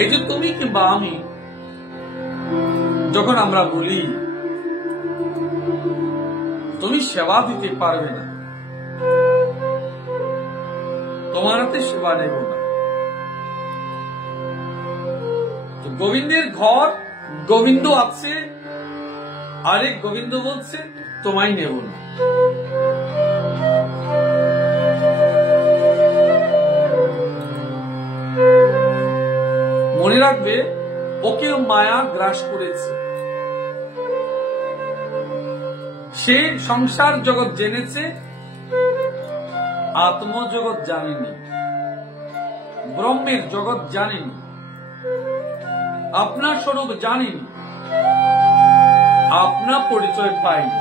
এই যে তুমি কিংবা আমি যখন আমরা বলি তুমি সেবা দিতে পারবে না, তোমার হাতে সেবা নেব না, তো গোবিন্দের ঘর গোবিন্দ আছে, আরেক গোবিন্দ বলছে তোমায় নেব না। মনে রাখবে, ওকে মায়া গ্রাস করেছে, সে সংসার জগৎ জেনেছে, আত্মজগৎ জানেনি, ব্রহ্মের জগৎ জানেনি, আপনার স্বরূপ জানেনি, আপনার পরিচয় পায়নি।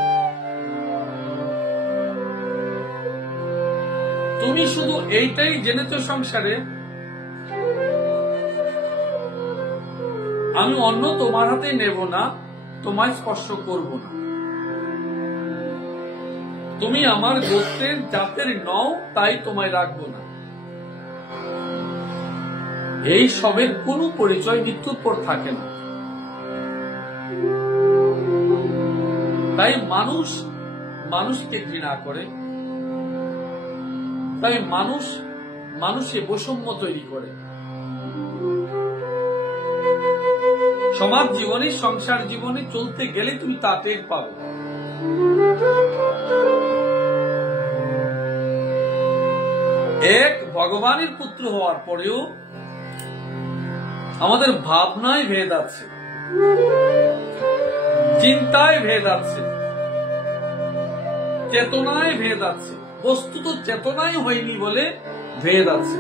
তুমি শুধু এইটাই জেনেছ সংসারে, আমি অন্য তোমার হাতে নেব না, তোমায় স্পর্শ করব না, তুমি আমার গোত্রের জাতের নও, তাই তোমায় রাখবো না। এই সবের কোন পরিচয় মৃত্যুর পর থাকে না। তাই মানুষ মানুষকে ঘৃণা করে, তাই মানুষে বৈষম্য তৈরি করে। সমাজ জীবনে, সংসার জীবনে চলতে গেলে তুমি তা টের পাবে। এক ভগবানের পুত্র হওয়ার পরেও আমাদের ভাবনায় ভেদ আছে, চিন্তায় ভেদ আছে, চেতনায় ভেদ আছে। বস্তুত চেতনায় হয়নি বলে ভেদ আছে।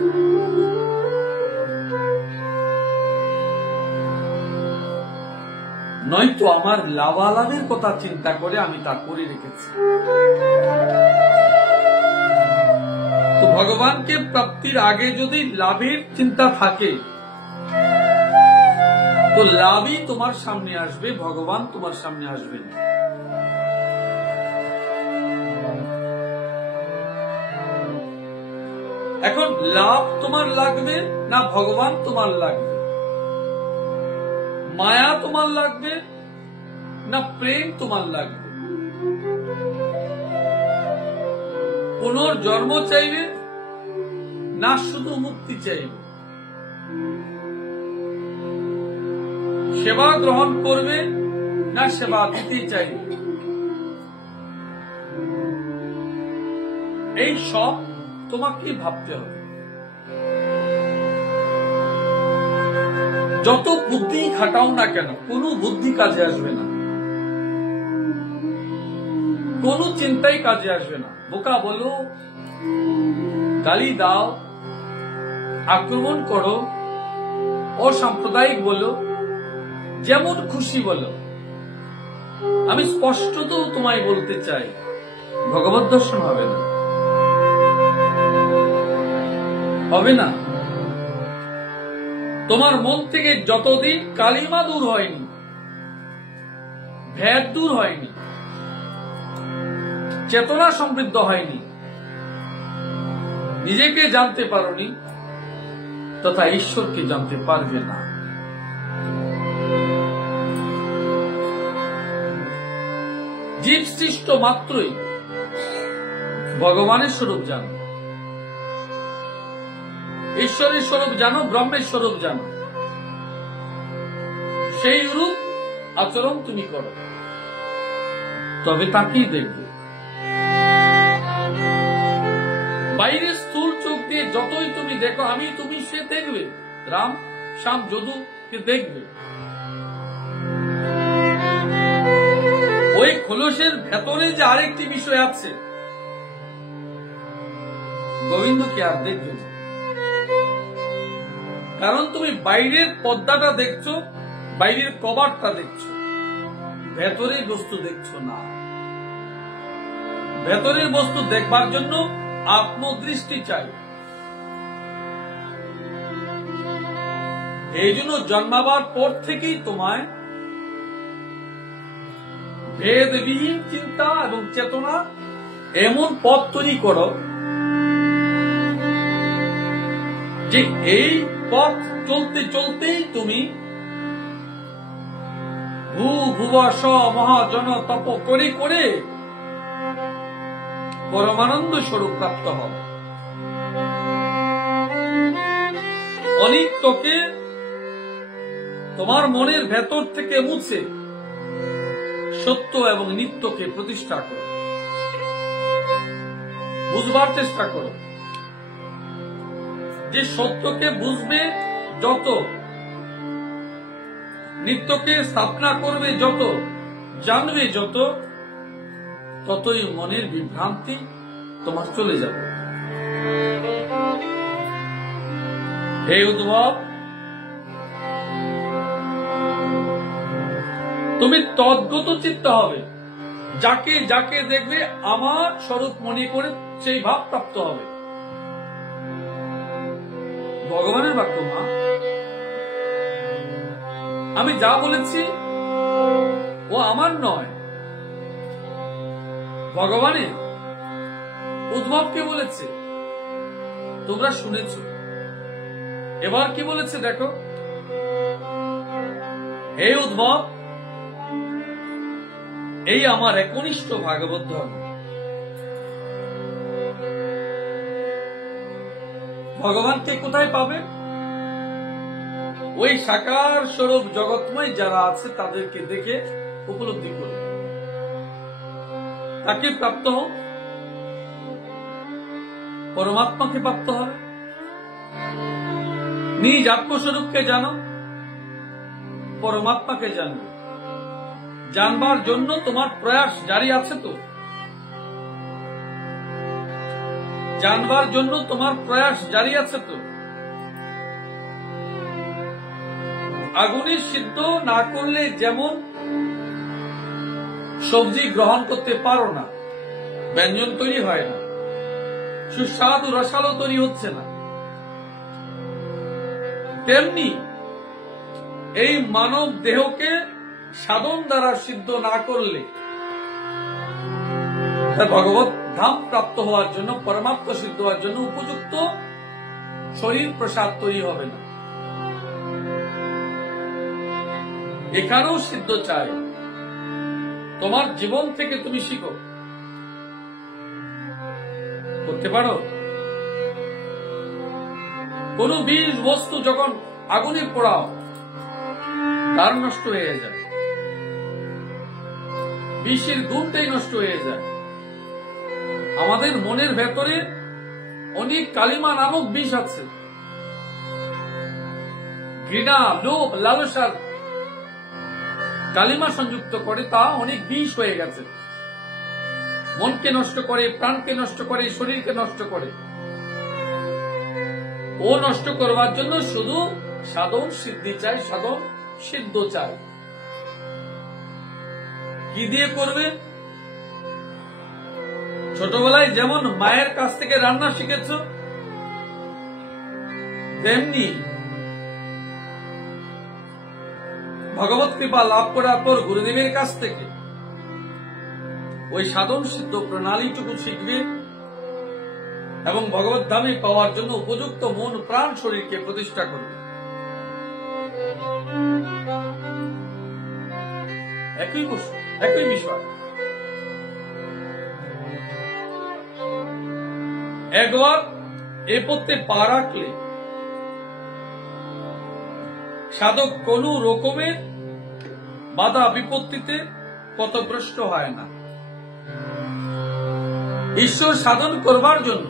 নয়তো আমার লাভালাভের কথা চিন্তা করে আমি তা করে রেখেছি। তো ভগবানকে প্রাপ্তির আগে যদি লাভের চিন্তা থাকে, তো লাভই তোমার সামনে আসবে, ভগবান তোমার সামনে আসবে না। এখন লাভ তোমার লাগবে না ভগবান তোমার লাগবে, মায়া তোমার লাগবে না প্রেম তোমার লাগবে, পুনর্জন্ম চাইবে না শুধু মুক্তি চাইবে, সেবা গ্রহণ করবে না সেবা দিতে চাইবে, এই সব তোমাকে ভাবতে হবে। যত বুদ্ধি খাটাও না কেন, কোন বুদ্ধি কাজে আসবে না, কোন চিন্তাই কাজে আসবে না। বোকা বলো, গালি দাও, আক্রমণ করো, অসাম্প্রদায়িক বলো, যেমন খুশি বলো, আমি স্পষ্টত তোমায় বলতে চাই, ভগবত দর্শন হবে না, হবে না। তোমার মন থেকে যতদিন কালিমা দূর হয়নি, ভেদ দূর হয়নি, চেতনা সমৃদ্ধ হয়নি, নিজেকে জানতে পারোনি, তথা ঈশ্বরকে জানতে পারবে না। জীব সৃষ্ট মাত্রই ভগবানের স্বরূপ জানো, ঈশ্বরের স্বরূপ জানো, ব্রহ্মের স্বরূপ জানো, সেই রূপ আচরণ তুমি করো, তবে তাকেই দেখবে। বাইরে স্থূল চোখ দিয়ে যতই তুমি দেখো আমি তুমি, সে দেখবে, রাম শ্যাম যদুকে দেখবে। ওই খোলসের ভেতরে যে আরেকটি বিষয় আছে, গোবিন্দকে আর দেখবে না। কারণ তুমি বাইরের পর্দাটা দেখছো, বাইরের কভারটা দেখছো, ভেতরের বস্তু দেখছো না। ভেতরের বস্তু দেখবার জন্য আত্মদৃষ্টি চাই। এই জন্য জন্মাবার পর থেকেই তোমায় ভেদবিহীন চিন্তা এবং চেতনা এমন পথ তৈরি করো যে এই পথ চলতে চলতেই তুমি ভুবস মহাজন তপ করে করে পরমানন্দ স্বরূপ প্রাপ্ত হও। অনিত্যকে তোমার মনের ভেতর থেকে মুছে সত্য এবং নিত্যকে প্রতিষ্ঠা করো, বুঝবার চেষ্টা করো। যে সত্যকে বুঝবে যত, নিত্যকে স্থাপনা করবে যত, জানবে যত, ততই মনের বিভ্রান্তি তোমার চলে যাবে। হে উদ্ভব, তুমি তদ্গত চিত্ত হবে। যাকে যাকে দেখবে আমার স্বরূপ মনে করে সেই ভাব প্রাপ্ত হবে। ভগবানের বাক্য মা, আমি যা বলেছি ও আমার নয়, ভগবানের। উদ্ভবকে বলেছে, তোমরা শুনেছ। এবার কি বলেছে দেখো, হে উদ্ভব, এই আমার একনিষ্ঠ ভাগবত ধর্ম। ভগবানকে কোথায় পাবে? ওই সাকার স্বরূপ জগৎময় যারা আছে তাদেরকে দেখে উপলব্ধি করবে, তাকে প্রাপ্ত হোক, পরমাত্মাকে প্রাপ্ত হবে। নিজ আত্মস্বরূপকে জানো, পরমাত্মাকে জানবে। জানবার জন্য তোমার প্রয়াস জারি আছে তো? জানবার জন্য তোমার প্রয়াস জারি আছে তো? আগুনে সিদ্ধ না করলে যেমন সবজি গ্রহণ করতে পারো না, ব্যঞ্জন তৈরি হয় না, সুস্বাদু রসালো তৈরি হচ্ছে না, তেমনি এই মানব দেহকে সাধন দ্বারা সিদ্ধ না করলে ভগবত ধাম প্রাপ্ত হওয়ার জন্য, পরমাত্মা সিদ্ধ হওয়ার জন্য উপযুক্ত শরীর প্রসাদ তৈরি হবে না। এখানেও সিদ্ধ চাই। তোমার জীবন থেকে তুমি শিখো, করতে পারো। কোন বিষ বস্তু যখন আগুনে পোড়াও, তার নষ্ট হয়ে যায়, বিষের গুণটাই নষ্ট হয়ে যায়। আমাদের মনের ভেতরে অনেক কালিমা নামক বিষ আছে। ঘৃণা, লোভ, লালসার কালিমা সংযুক্ত করে তা অনেক বিষ হয়ে গেছে। মনকে নষ্ট করে, প্রাণকে নষ্ট করে, শরীরকে নষ্ট করে। ও নষ্ট করবার জন্য শুধু সাধন সিদ্ধি চাই, সাধন সিদ্ধ চাই। কি দিয়ে করবে? ছোটবেলায় যেমন মায়ের কাছ থেকে রান্না শিখেছ, তেমনি ভগবত কৃপা লাভ করার পর গুরুদেবের কাছ থেকে ওই সাধন সিদ্ধ প্রণালীটুকু শিখবে এবং ভগবত ধামে পাওয়ার জন্য উপযুক্ত মন, প্রাণ, শরীরকে প্রতিষ্ঠা করবে। একই বিষয়। একবার এ পথে পা রাখলে সাধক কোন রকমের বাধা বিপত্তিতে পথভ্রষ্ট হয় না। ঈশ্বর সাধন করবার জন্য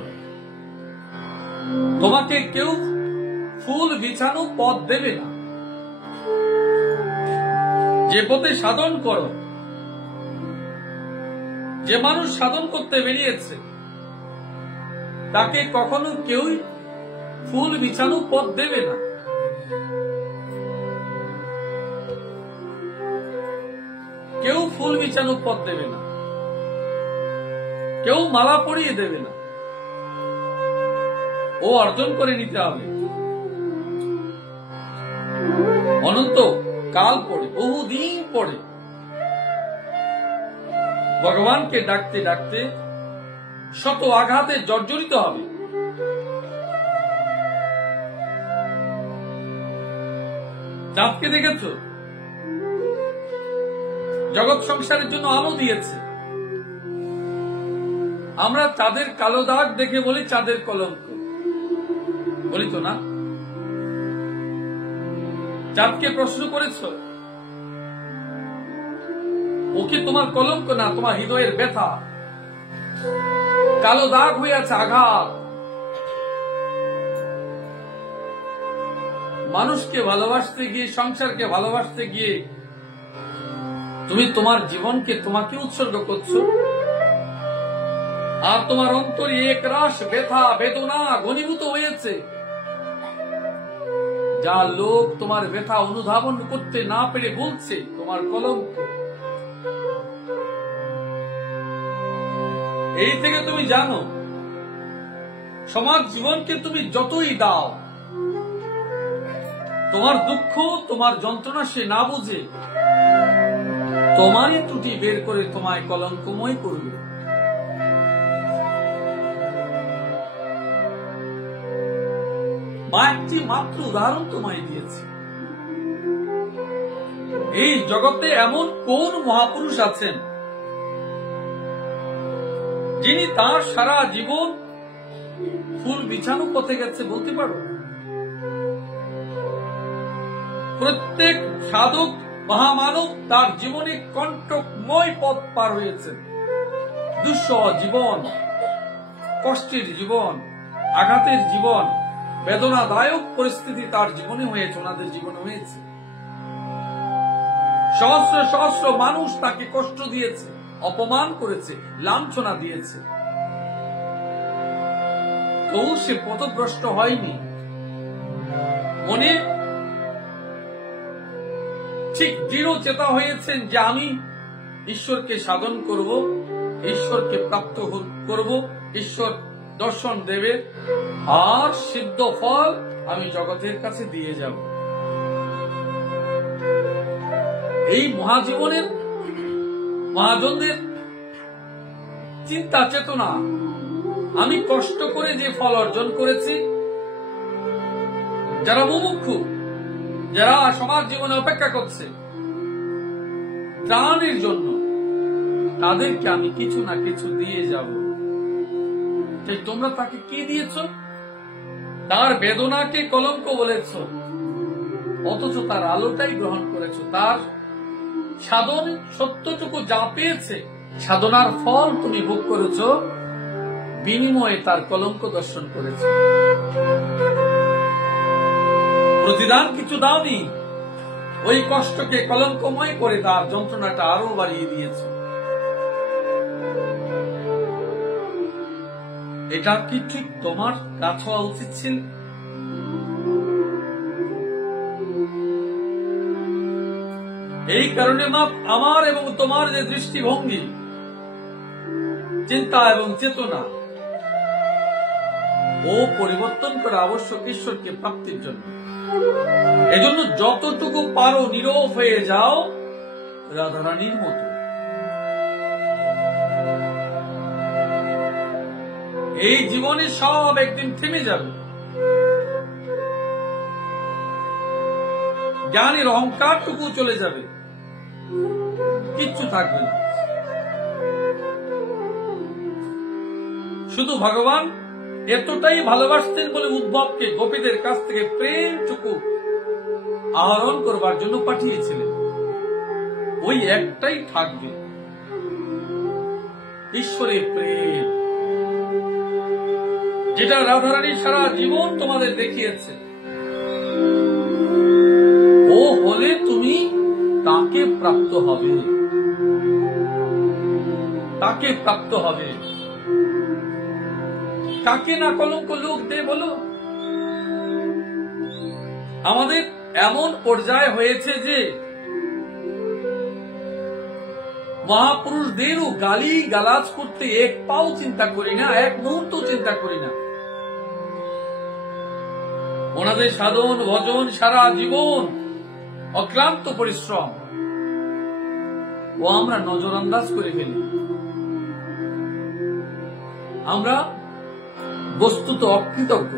তোমাকে কেউ ফুল বিছানো পথ দেবে না। যে পথে সাধন করো, যে মানুষ সাধন করতে বেরিয়েছে তাকে কখনো কেউ ফুল বিছানো পথ দেবে না। কেউ ফুল বিছানো পথ দেবে না, কেউ মালা পরিয়ে দেবে না। ও অর্জন করে নিতে হবে। অনন্ত কাল পড়ে, বহুদিন পড়ে ভগবানকে ডাকতে ডাকতে শত আঘাতে জর্জরিত হবে। দাঁতকে দেখেছ? জগৎ সংসারের জন্য আলো দিয়েছে। আমরা চাঁদের কালো দাগ দেখে বলি চাঁদের কলঙ্ক, বলি তো না? চাঁদকে প্রশ্ন করেছ? ওকে তোমার কলঙ্ক না, তোমার হৃদয়ের ব্যথা, কালো দাগ হয়ে আছে, আঘাত। মানুষকে ভালোবাসতে গিয়ে, সংসারকে ভালোবাসতে গিয়ে তুমি তোমার জীবনকে তোমাকে উৎসর্গ করছো, আর তোমার অন্তরে এক রাশ ব্যথা বেদনা ঘনীভূত হয়েছে, যা লোক তোমার ব্যথা অনুধাবন করতে না পেরে বলছে তোমার কলঙ্ক। এই থেকে তুমি জানো, সমাজ জীবনকে তুমি যতই দাও, তোমার দুঃখ তোমার যন্ত্রণা সে না বুঝে তোমারই ত্রুটি বের করে তোমায় কলঙ্কময় করবে। মা একটি মাত্র উদাহরণ তোমায় দিয়েছে। এই জগতে এমন কোন মহাপুরুষ আছেন যিনি তার সারা জীবন ফুল বিছানো পথে গেছে বলতে পারো? প্রত্যেক সাধক মহামানব তার জীবনে কণ্টকময় পথ পার হয়েছে। দুঃসহ জীবন, কষ্টের জীবন, আঘাতের জীবন, বেদনাদায়ক পরিস্থিতি তার জীবনে হয়েছে, ওনাদের জীবনে হয়েছে। সহস্র সহস্র মানুষ তাকে কষ্ট দিয়েছে, অপমান করেছে, লাঞ্ছনা দিয়েছে, তবু সে পথভ্রষ্ট হয়নি। মনে ঠিক দৃঢ় চেতা হয়েছেন যে আমি ঈশ্বরকে সাধন করব, ঈশ্বরকে প্রাপ্ত করব, ঈশ্বর দর্শন দেবে, আর সিদ্ধ ফল আমি জগতের কাছে দিয়ে যাব। এই মহাজীবনের মহাজনদের চিন্তা চেতনা, আমি কষ্ট করে যে ফল অর্জন করেছি, যারা মুমুক্ষু, যারা সমাজ জীবনে অপেক্ষা করছে ত্রাণের জন্য, তাদেরকে আমি কিছু না কিছু দিয়ে যাব। তাই তোমরা তাকে কি দিয়েছ? তার বেদনাকে কলঙ্ক বলেছ, অথচ তার আলোটাই গ্রহণ করেছ। তার সাধন সত্যটুকু যা পেয়েছে, সাধনার ফল তুমি ভোগ করেছ, বিনিময়ে তার কলঙ্ক দর্শন করেছ। প্রতিদান কিছু দাওনি, ওই কষ্টকে কলঙ্কময় করে তার যন্ত্রণাটা আরো বাড়িয়ে দিয়েছ। এটা কি ঠিক তোমার কাজ হওয়া উচিত ছিল? এই কারণে মা, আমার এবং তোমার যে দৃষ্টিভঙ্গি, চিন্তা এবং চেতনা, ও পরিবর্তন করা আবশ্যক ঈশ্বরকে প্রাপ্তির জন্য। এজন্য যতটুকু পারো নীরব হয়ে যাও রাধারানীর মতো। এই জীবনে সব একদিন থেমে যাবে। জ্ঞানের অহংকারটুকু চলে যাবে, কিচ্ছু থাকবে না। শুধু ভগবান এতটাই ভালোবাসতেন বলে উদ্ধবকে গোপীদের কাছ থেকে প্রেমটুকু আহরণ করবার জন্য পাঠিয়েছিলেন। ওই একটাই থাকবে, ঈশ্বরের প্রেম, যেটা রাধারানী সারা জীবন তোমাদের দেখিয়েছে। ও হলে তুমি তাকে প্রাপ্ত হবে, তাকে প্রাপ্ত হবে। কাকে না কলঙ্ক লোক দে বলো? আমাদের এমন পর্যায়ে হয়েছে যে মহাপুরুষদেরও গালি গালাজ করতে এক পাও চিন্তা করি না, এক মুহূর্ত চিন্তা করি না। ওনাদের সাধন ভজন, সারা জীবন অক্লান্ত পরিশ্রম, ও আমরা নজরআন্দাজ করে ফেলি। আমরা বস্তুত অকৃতজ্ঞ।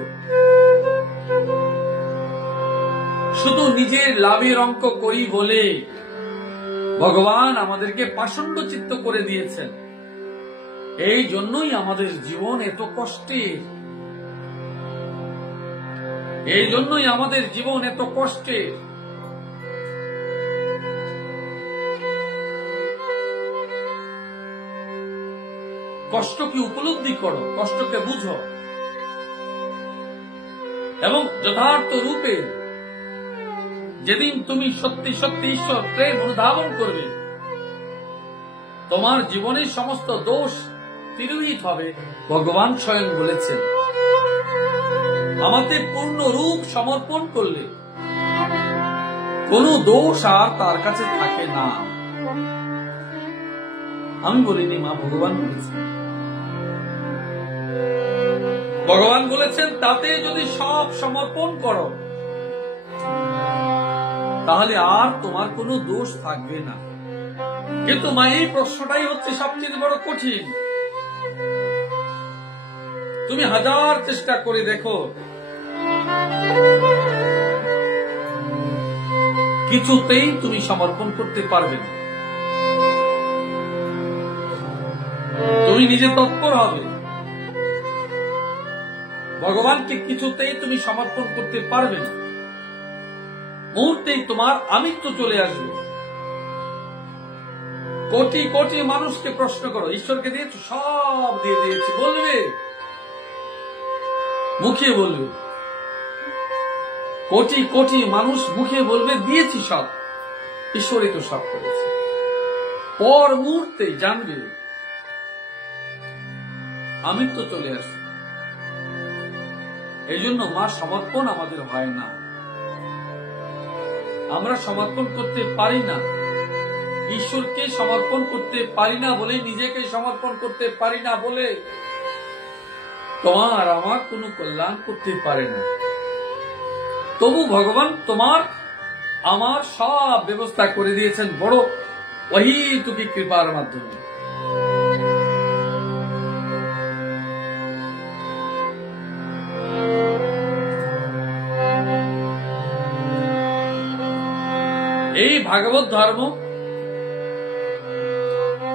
শুধু নিজের লাভের অঙ্ক করি বলে ভগবান আমাদেরকে পাষণ্ড চিত্ত করে দিয়েছেন। এই জন্যই আমাদের জীবন এত কষ্টের, এই জন্যই আমাদের জীবন এত কষ্টের। কষ্টকে উপলব্ধি করো, কষ্টকে বুঝো এবং যথার্থ রূপে যেদিন তুমি সত্যি সত্যি ঈশ্বর প্রেম অনুধাবন করবে, তোমার জীবনের সমস্ত দোষ তিরোহিত হবে। ভগবান স্বয়ং বলেছেন, আমাকে পূর্ণ রূপ সমর্পণ করলে কোনো দোষ আর তার কাছে থাকে না। আমি বলিনি মা, ভগবান বলেছেন। ভগবান বলেছেন তাতে যদি সব সমর্পণ করো তাহলে আর তোমার কোনো দোষ থাকবে না। কিন্তু মা, এই প্রশ্নটাই হচ্ছে সবচেয়ে বড় কঠিন। তুমি হাজার চেষ্টা করে দেখো, কিছুতেই তুমি সমর্পণ করতে পারবে না। তুমি নিজে তৎপর হবে, ভগবানকে কিছুতেই তুমি সমর্পণ করতে পারবে না। মুহূর্তেই তোমার আমিত্ব চলে আসবে। কোটি কোটি মানুষকে প্রশ্ন করো, ঈশ্বরকে দিয়েছ? সব দিয়ে দিয়েছি বলবে, মুখে বলবে। কোটি কোটি মানুষ মুখে বলবে দিয়েছি সব, ঈশ্বরই তো সব করেছে। পর মুহূর্তে জানবে আমিত্ব চলে আসবে। এই জন্য মা, সমর্পণ আমাদের হয় না। আমরা সমর্পণ করতে পারি না, ঈশ্বরকে সমর্পণ করতে পারি না বলে, নিজেকে সমর্পণ করতে পারি না বলে তোমার আমার কোনো কল্যাণ করতে পারে না। তবু ভগবান তোমার আমার সব ব্যবস্থা করে দিয়েছেন বড় অহিতুকী কৃপার মাধ্যমে। এই ভাগবত ধর্ম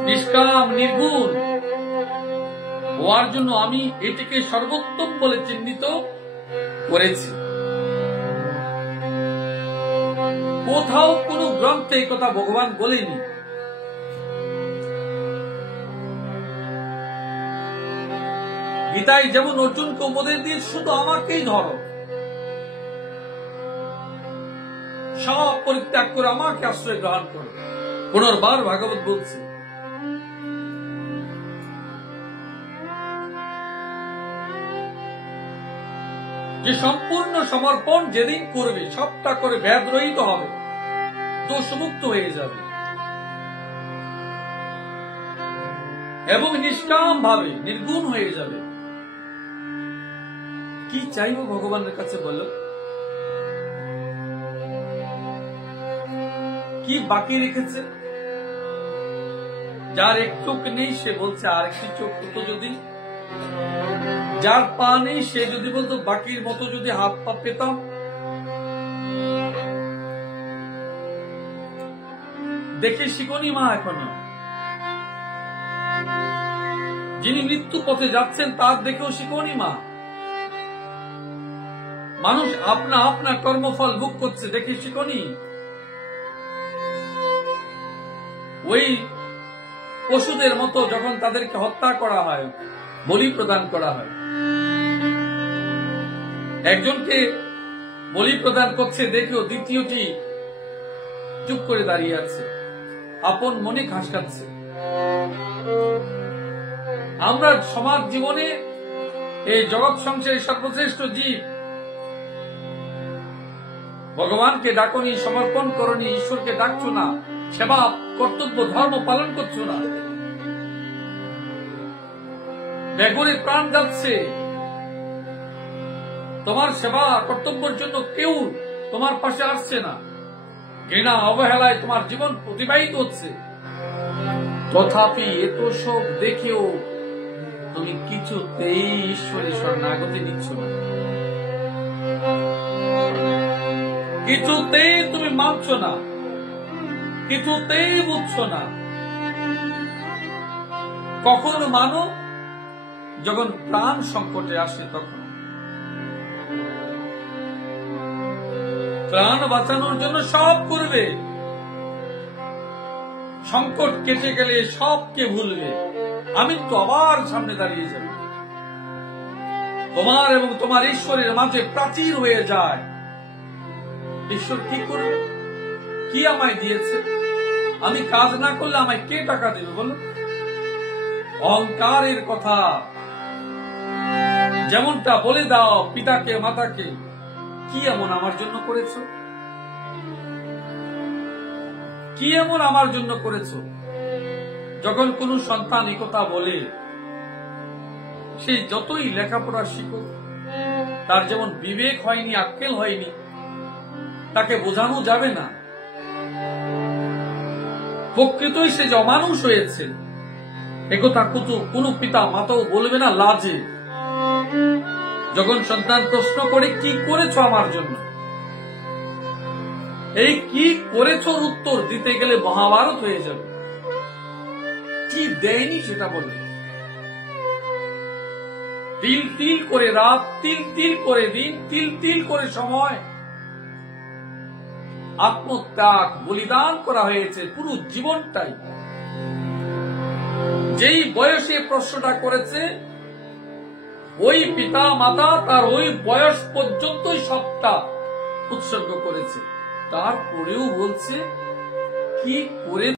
নিষ্কাম নির্গুণ হওয়ার জন্য আমি এটিকে সর্বোত্তম বলে চিহ্নিত করেছি। কোথাও কোন গ্রন্থে এই কথা ভগবান বলেনি। গীতায় যেমন অর্জুনকে উপদেশ দিয়ে শুধু আমাকেই ধরো, সব পরিত্যাগ করে আমাকে আশ্রয় গ্রহণ করো, পুনর্বার ভাগবত বলছে। যে সম্পূর্ণ সমর্পণ যেদিন করবে, সবটা করে ভেদ রহিত হবে, দোষমুক্ত হয়ে যাবে এবং নিষ্কাম ভাবে নির্গুণ হয়ে যাবে। কি চাইবো ভগবানের কাছে বলো? কি বাকি রেখেছে? যার এক চোখ নেই সে বলছে আর একটি চোখ হতো যদি, যার পা নেই সে যদি বলতো বাকির মতো যদি হাত পা পেতাম। দেখে শিখনি মা এখনো, যিনি মৃত্যু পথে যাচ্ছেন তার দেখেও শিখনি মা। মানুষ আপনা আপনার কর্মফল ভোগ করছে দেখে শিখনি। ওই পশুদের মতো যখন তাদেরকে হত্যা করা হয়, বলি প্রদান করা হয়, একজনকে বলি প্রদান করছে দেখেও দ্বিতীয়টি চুপ করে দাঁড়িয়ে আছে, আপন মনে ঘাস খাচ্ছে। আমরা সমাজ জীবনে এই জগৎ সংসারের সর্বশ্রেষ্ঠ জীব, ভগবানকে ডাকনি, সমর্পণ করনি, ঈশ্বরকে ডাকছো না, সেবা কর্তব্য ধর্ম পালন করছো না, বেগুনে প্রাণ যাচ্ছে, তোমার সেবা কর্তব্যের জন্য কেউ তোমার পাশে আসছে না, ঘৃণা অবহেলায় তোমার জীবন অতিবাহিত হচ্ছে। তথাপি এত সব দেখেও তুমি কিছুতেই ঈশ্বরের শরণাগতি নিচ্ছ না। কিছুতেই তুমি মানছ না, কিছুতেই বুঝছ না। কখন মানো? যখন প্রাণ সংকটে আসে তখন। প্রাণ বাঁচানোর জন্য সব করবে, সংকট কেটে গেলে সবকে ভুলবে, আমি তো আবার সামনে দাঁড়িয়ে যাব। তোমার এবং তোমার ঈশ্বরের মাঝে প্রাচীর হয়ে যায়। ঈশ্বর কি করবে? কি আমায় দিয়েছে? আমি কাজ না করলে আমায় কে টাকা দেবে বলো? অহংকারের কথা যেমনটা বলে দাও পিতাকে মাতাকে, কি এমন আমার জন্য করেছো? কি এমন আমার জন্য করেছো? যখন কোন সন্তান এই কথা বলে, সে যতই লেখাপড়া শিখুক, তার যেমন বিবেক হয়নি, আক্কেল হয়নি, তাকে বোঝানো যাবে না। প্রকৃতই সে যে অমানুষ হয়েছে, একথা কোন পিতা মাতাও বলবে না লাজে। যখন সন্তান প্রশ্ন করে কি করেছো আমার জন্য, এই কি করেছো উত্তর দিতে গেলে মহাভারত হয়ে যাবে। কি দেয়নি সেটা বলবে। তিল তিল করে রাত, তিল তিল করে দিন, তিল তিল করে সময়, আত্মত্যাগ বলিদান করা হয়েছে পুরো জীবনটাই। যেই বয়সে প্রশ্নটা করেছে, ওই পিতা মাতা তার ওই বয়স পর্যন্তই সবটা উৎসর্গ করেছে। তারপরেও বলছে কি করে